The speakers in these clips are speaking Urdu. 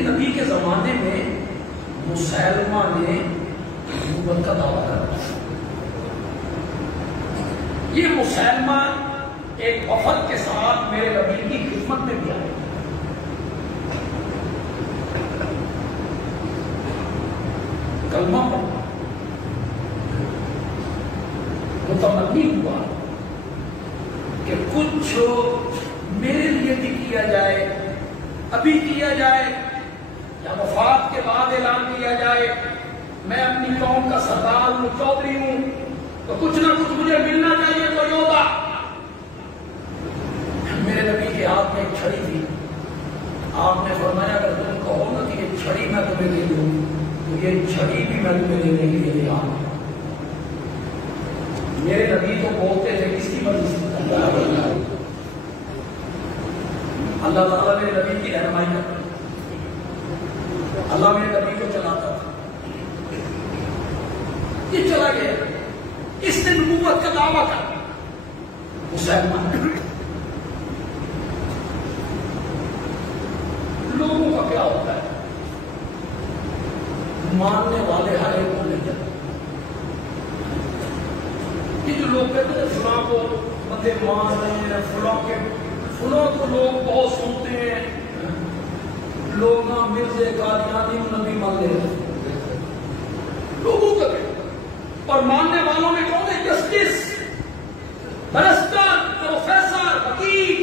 نبی کے زمانے میں مسیلمہ نے نبوت کا دعویٰ کرا. یہ مسیلمہ ایک وفد کے ساتھ میرے نبی کی خدمت میں بھی آیا. کلمہ پڑھا، متمنی ہوا کہ کچھ میرے لیے بھی کیا جائے، ابھی کیا جائے یا وفات کے بعد اعلان کیا جائے. میں اپنی قوم کا سردار ہوں، چودھری ہوں، تو کچھ نہ کچھ مجھے ملنا چاہیے. تو یودا میرے نبی کے ہاتھ میں ایک چھڑی تھی. آپ نے فرمایا اگر تم کہو نا کہ یہ چھڑی میں تمہیں دے دوں تو یہ چھڑی بھی میں تمہیں دینے کے لیے تیار ہوں. میرے نبی تو بولتے تھے کس کی مرضی سے؟ اللہ تعالیٰ میرے نبی کی رہنمائی کرتا، اللہ میرے نبی کو چلاتا تھا. یہ چلا گیا، اس نے نبوت کا دعویٰ کر مسلمان. لوگوں کا کیا ہوتا ہے؟ ماننے والے ہر ایک کو نہیں جاتے. یہ جو لوگ کہتے ہیں فلاں کو بندے مان رہے ہیں، فلاں کو لوگ بہت سنتے ہیں، لوگ نہ مرزے قادیانی نبی مان لے رہے ہیں. لوگوں کا کیا؟ اور ماننے والوں میں کون ہے؟ جسٹس، برسٹر، پروفیسر، وکیل.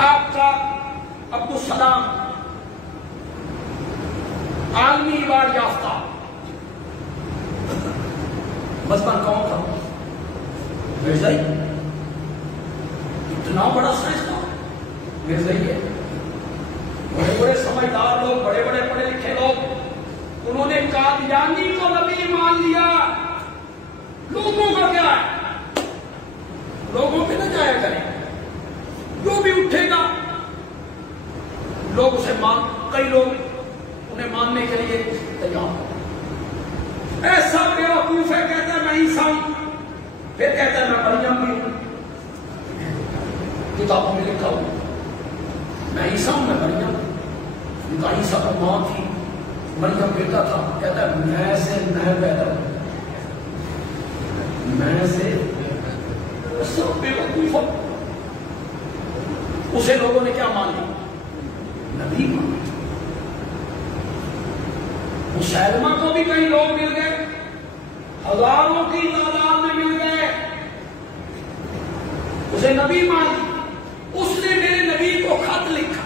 آپ کا عبدالسلام عالمی ایوارڈ یافتہ مثلاً کون تھا؟ مرزائی. اتنا بڑا سائنسدان مرزائی ہے. بڑے بڑے سمجھدار لوگ، بڑے بڑے پڑھے لکھے لوگ، انہوں نے قادیانی کو نبی مان لیا. لوگوں کا کیا ہے؟ لوگوں پہ نہ جایا کریں. جو بھی اٹھے گا لوگ اسے کئی لوگ انہیں ماننے کے لیے تیار. ایسا بیوقوف ہے، کہتا ہے میں عیسیٰ ہوں، پھر کہتا ہے میں مریم بھی ہوں. کتابوں میں لکھا ہوں میں عیسیٰ ہوں، میں مریم ہوں. ان کا عیسیٰ کا ماں تھی، مریم بیٹا تھا. کہتا ہے میں سے میں پیدا ہوں، میں سے سب بیوقوف. اسے لوگوں نے کیا مان لیا؟ نبی مان. مسیلمہ کو بھی کئی لوگ مل گئے، ہزاروں کی تعداد میں مل گئے، اسے نبی مان لی. اس نے میرے نبی کو خط لکھا،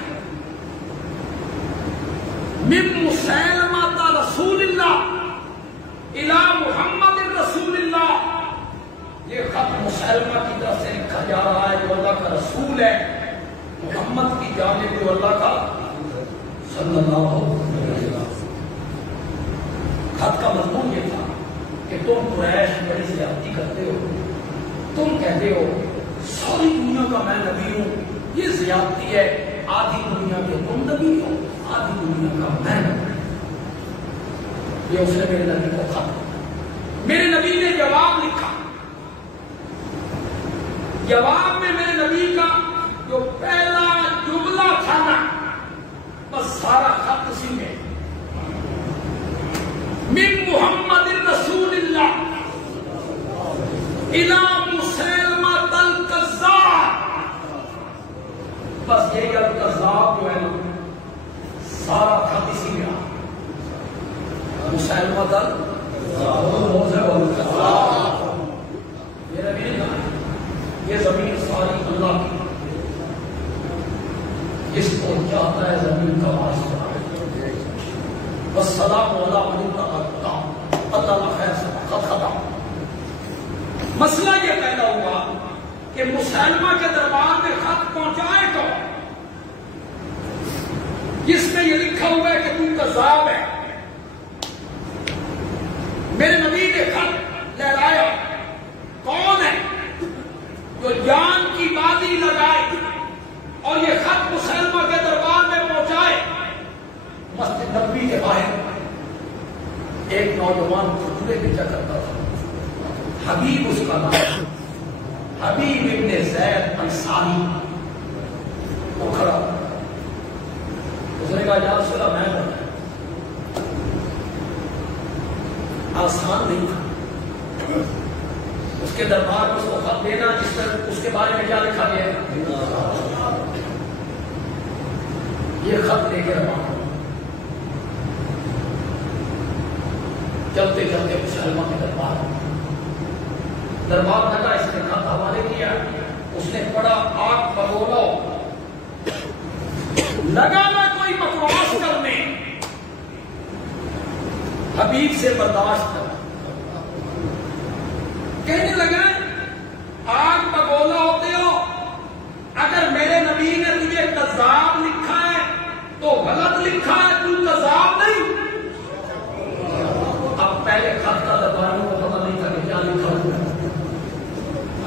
من مسیلمہ رسول اللہ الی محمد رسول اللہ. یہ خط مسیلمہ کی طرف سے لکھا جا رہا ہے جو اللہ کا رسول ہے، محمد کی جانب جو اللہ کا صلی اللہ علیہ وسلم. خط کا مضمون یہ تھا کہ تم قریش بڑی زیادتی کرتے ہو، تم کہتے ہو ساری دنیا کا میں نبی ہوں. یہ زیادتی ہے، آدھی دنیا کے تم نبی ہو، آدھی دنیا کا میں نبی. یہ اس نے میرے نبی کو خط، میرے نبی نے جواب لکھا. جواب میں میرے نبی کا جو پہلا جملہ تھا نا، بس سارا خط اسی میں، من محمد رسول اللہ الی مسیلمہ الکذاب. بس یہ الکذاب جو ہے نا، سارا خط اسی میں آ. مسیلمہ الکذاب میرا بھی نہیں کہا. یہ زمین ساری اللہ کی، اس کو چاہتا ہے زمین کا واسطہ. والسلام علی من اتقى اللہ خیر سے خط ختم. مسئلہ یہ پیدا ہوا کہ مسیلمہ کے دربار میں خط پہنچائے تو جس میں یہ لکھا ہوا ہے کہ تم کذاب ہے. میرے نبی نے خط لہرایا. کون ہے جو جان کی بازی لگائے اور یہ خط مسیلمہ کے دربار میں پہنچائے؟ مسجد نبوی کے باہر ایک نوجوان کھجورے بیچا کرتا تھا، حبیب اس کا نام، حبیب ابن زید انصاری. وہ کھڑا نے کہا یا رسول اللہ میں بتا، آسان نہیں تھا اس کے دربار میں اس کو خط دینا جس پر اس کے بارے میں کیا لکھا گیا ہے، یہ خط لے کے روانہ ہو۔ چلتے چلتے مسلمہ کے دربار تھا، اس نے خط حوالے کیا، اس نے پڑھا آگ بگولو، لگا میں کوئی بکواس کرنے، حبیب سے برداشت کر، کہنے لگا آگ بگولا ہوتے ہو، اگر میرے نبی نے تجھے کذاب لکھا ہے تو غلط لکھا ہے، تو کذاب نہیں۔ اب پہلے خط کا درباریوں کو پتہ نہیں تھا کہ کیا لکھا ہوا ہے،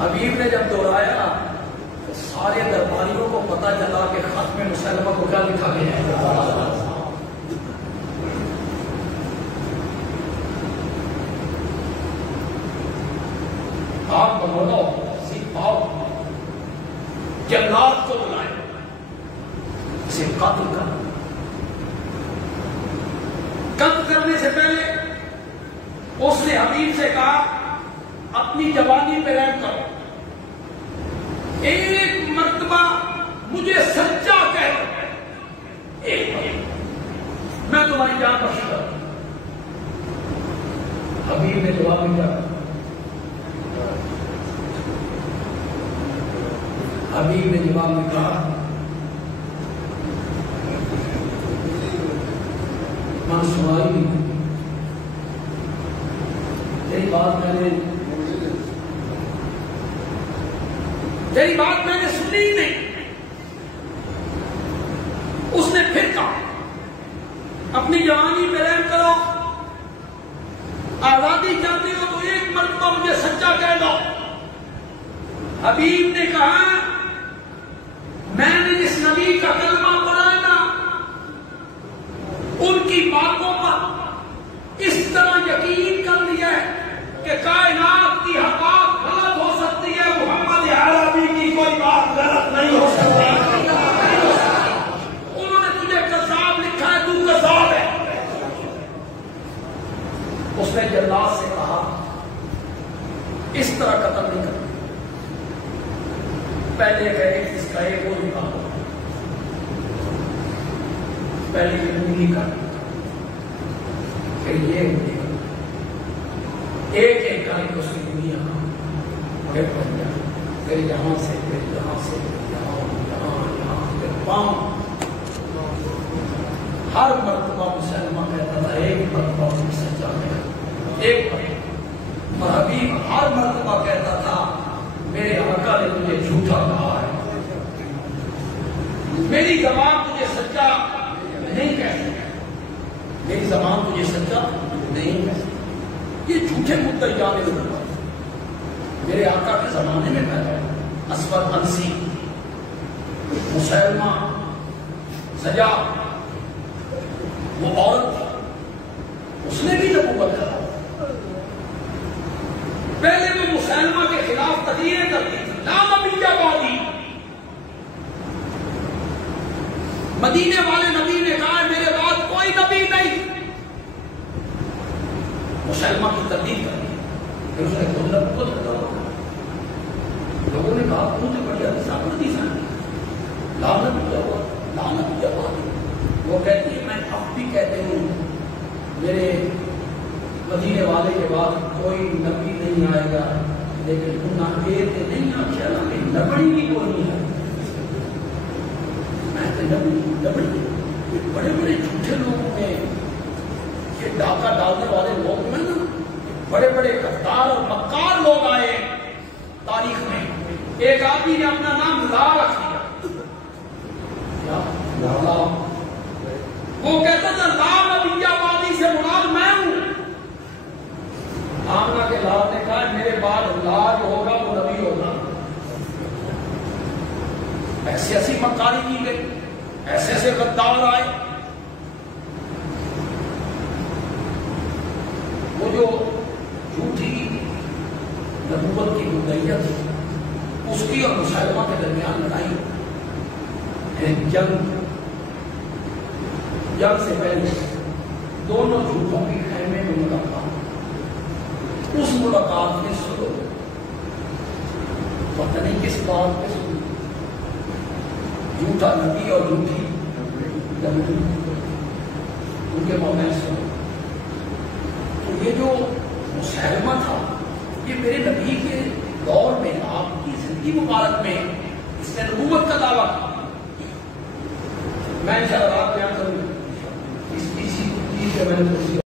حبیب نے جب دوہرایا تو سارے درباریوں کو پتہ چلا کہ خط میں مسلمہ کو کیا لکھا گیا ہے۔ آپ بولو آؤ، جلاد کو بلائے، اسے قتل کرنے سے پہلے اس نے حبیب سے کہا اپنی جوانی پہ رحم کرو، ایک مرتبہ مجھے سچا کہہ دو، ایک میں تمہاری جان بخش کروں۔ حبیب نے جواب دیا، حبیب نے جواب میں کہا من سنائی نہیں، تیری بات میں نے سنی نہیں۔ اس نے پھر کہا اپنی جوانی پہ رحم کرو، آزادی چاہتے ہو تو ایک مرتبہ مجھے سچا کہہ دو۔ حبیب نے کہا میں نے جس نبی کا کلمہ پڑھا ہے نا، ان کی باتوں پر اس طرح یقین کر لیا ہے کہ کائنات کی ہر بات غلط ہو سکتی ہے، محمد عربی کی کوئی بات غلط نہیں ہو سکتی۔ انہوں نے تجھے کذاب لکھا ہے، تو کذاب ہے۔ اس نے جلاد سے کہا اس طرح قتل نہیں کرنا، پہلے کہے اس کا ایک اور نکالو، پہلے یہ انگلی کر، پھر یہ انگلی کر، ایک ایک کر کے اس کی انگلیاں پھر بن جائے، پھر یہاں سے پھر یہاں سے یہاں یہاں یہاں پھر پاؤں۔ ہر مرتبہ مسلمہ کہتا تھا ایک مرتبہ سچا ہے، ایک مرتبہ، اور حبیب ہر مرتبہ کہتا تھا میرے آقا نے تجھے جھوٹا کہا ہے، میری زبان تجھے سچا نہیں کہہ سکتی، میری زبان تجھے سچا نہیں کہہ سکتی۔ یہ جھوٹے مدعیان میرے آقا کے زمانے میں پیدا ہے، اسود انسی، مسلمہ سجا، وہ عورت تھی، اس نے بھی نبوت کہا، پہلے وہ مسلمہ کے خلاف تقریریں کرتی تھی، لا نبی بعدی، مدینے والے نبی نے کہا میرے بعد کوئی نبی نہیں، مسلمہ کی تردید کر دی، پھر اس نے نبوت کہا، لوگوں نے کہا تم نے بڑی حدیث ہے، لا نبی بعدی، وہ کہتی ہے میں اب بھی کہتے ہوں میرے مدینے والے کے بعد کوئی نبی نہیں آئے گا، لیکن انہاں کہتے نہیں آچھا کہ نبڑی بھی کوئی نہیں ہے، میں تو نبڑی بڑے بڑے جھوٹے لوگوں میں یہ ڈاکہ ڈالنے والے لوگ میں نا بڑے بڑے غدار اور مکار لوگ آئے تاریخ میں۔ ایک آدمی نے اپنا نام لا رکھ دیا، وہ کہتا تھا لا نبی آبادی سے مراد میں ہوں۔ آمنہ کے لال نے کہا میرے بعد لا جو ہوگا وہ نبی ہوگا۔ ایسی ایسی مکاری کی گئی، ایسے ایسے غدار آئے، وہ جو جھوٹی نبوت کی مدعیہ تھی اس کی اور مسلمہ کے درمیان لڑائی، جنگ جنگ سے پہلے دونوں جھوٹوں کی خیمے میں ملاقات، اس ملاقات میں سنو، پتہ نہیں کس بات پہ سنو، جھوٹا نبی اور جھوٹی نبی ان کے موقع سنو۔ تو یہ جو مسلمہ تھا یہ میرے نبی کے دور میں، آپ کی زندگی مبارک میں اس نے نبوت کا دعویٰ کیا۔ میں انشاءاللہ آپ بیان کروں اس چیز سے میں نے